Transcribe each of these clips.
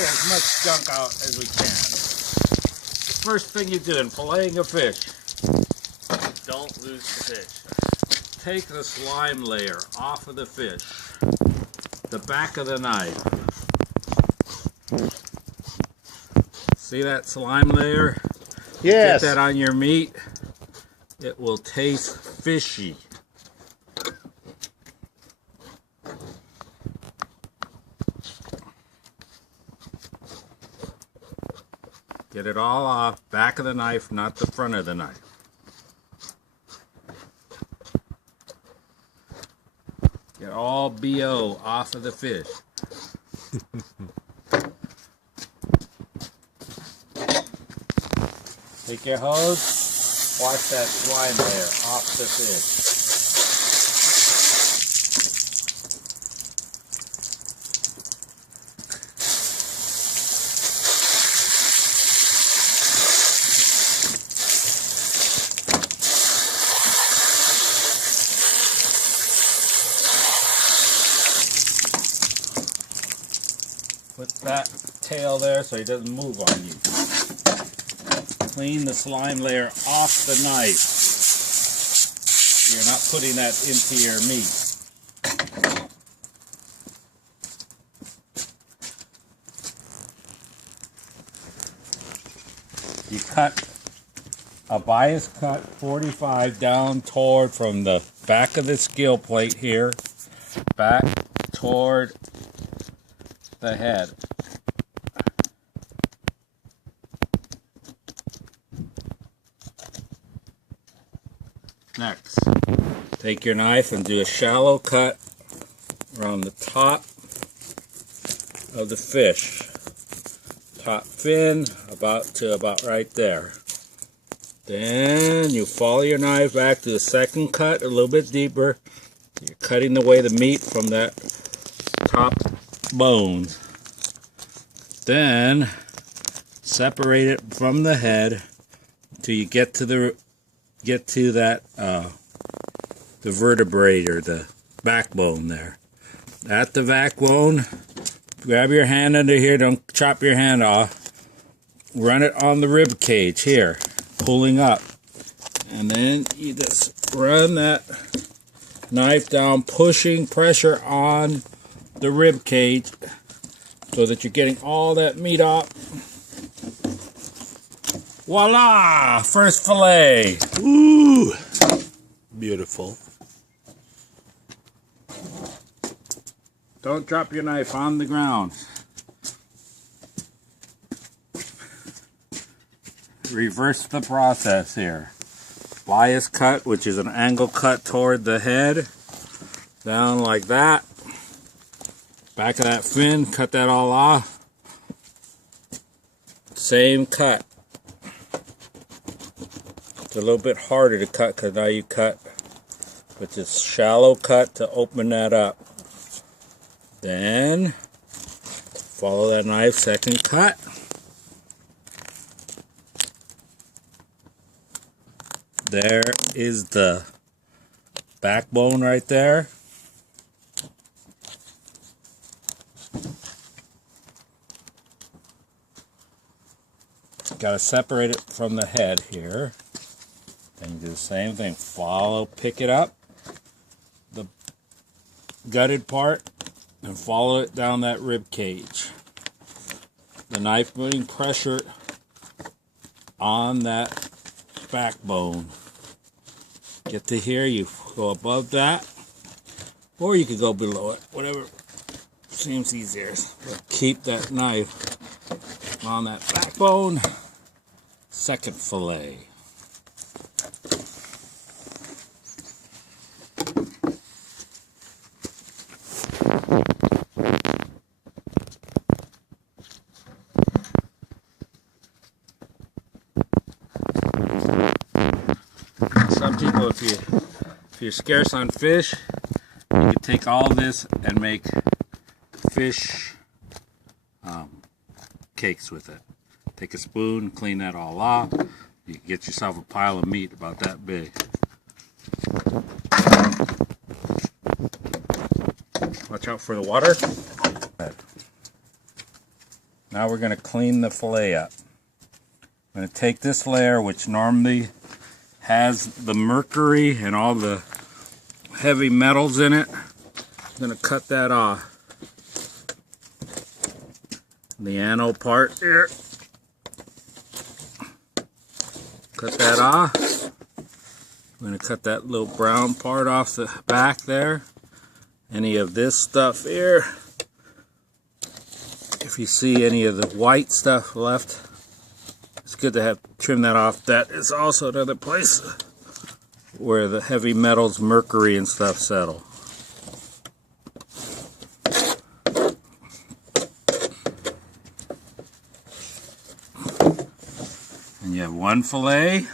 put as much junk out as we can. The first thing you do in filleting a fish, Don't lose the fish. take the slime layer off of the fish, the back of the knife. See that slime layer? Yes. Get that on your meat. It will taste fishy. Get it all off, back of the knife, not the front of the knife. Get all BO off of the fish. Take your hose, wash that slime layer off the fish. Put that tail there so he doesn't move on you. Clean the slime layer off the knife. You're not putting that into your meat. You cut a bias cut 45 down toward from the back of the skill plate here, back toward the head. Next, take your knife and do a shallow cut around the top of the fish. Top fin about right there. Then you follow your knife back to the second cut a little bit deeper. You're cutting away the meat from that top bone. Then separate it from the head till you get to that the vertebrae or the backbone there. At the backbone, grab your hand under here, don't chop your hand off. Run it on the rib cage here, pulling up. And then you just run that knife down, pushing pressure on the rib cage so that you're getting all that meat off. Voila! First fillet. Ooh, beautiful. Don't drop your knife on the ground. Reverse the process here. Bias cut, which is an angle cut toward the head. Down like that. Back of that fin, cut that all off. Same cut. It's a little bit harder to cut because now you cut with this shallow cut to open that up. Then follow that knife, second cut. There is the backbone right there. Got to separate it from the head here. Then you do the same thing. Follow, pick it up, the gutted part, and follow it down that rib cage. The knife putting pressure on that backbone. Get to here, you go above that, or you could go below it, whatever seems easier. But keep that knife on that backbone. Second fillet. Some people, if you're scarce on fish, you can take all this and make fish cakes with it. Take a spoon, clean that all off. You can get yourself a pile of meat about that big. Watch out for the water. Now we're going to clean the fillet up. I'm going to take this layer, which normally has the mercury and all the heavy metals in it. I'm going to cut that off. The anode part here. Cut that off. I'm going to cut that little brown part off the back there. Any of this stuff here. If you see any of the white stuff left, it's good to have trim that off. That is also another place where the heavy metals, mercury and stuff settle. And you have one fillet.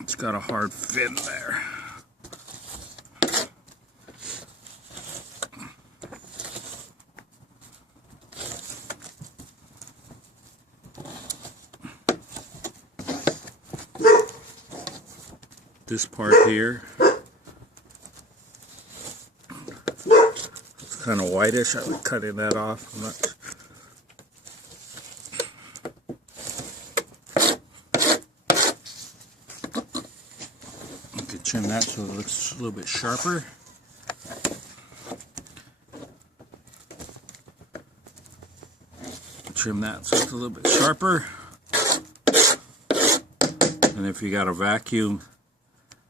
It's got a hard fin there. This part here, it's kind of whitish. I would cut that off. I'm not. You could trim that so it looks a little bit sharper. Trim that so it's a little bit sharper. And if you got a vacuum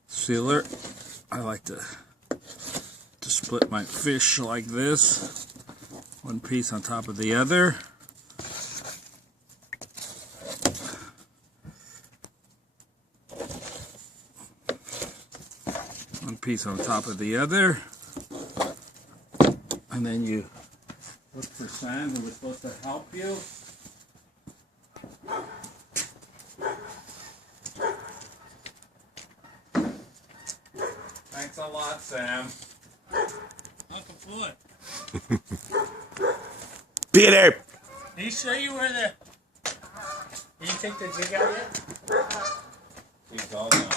sealer, I like to split my fish like this, one piece on top of the other. One piece on top of the other, and then you look for Sam, who was supposed to help you. Thanks a lot, Sam. Uncle Foot. Peter! Are you sure you were the... Did you take the jig out yet? He's all done.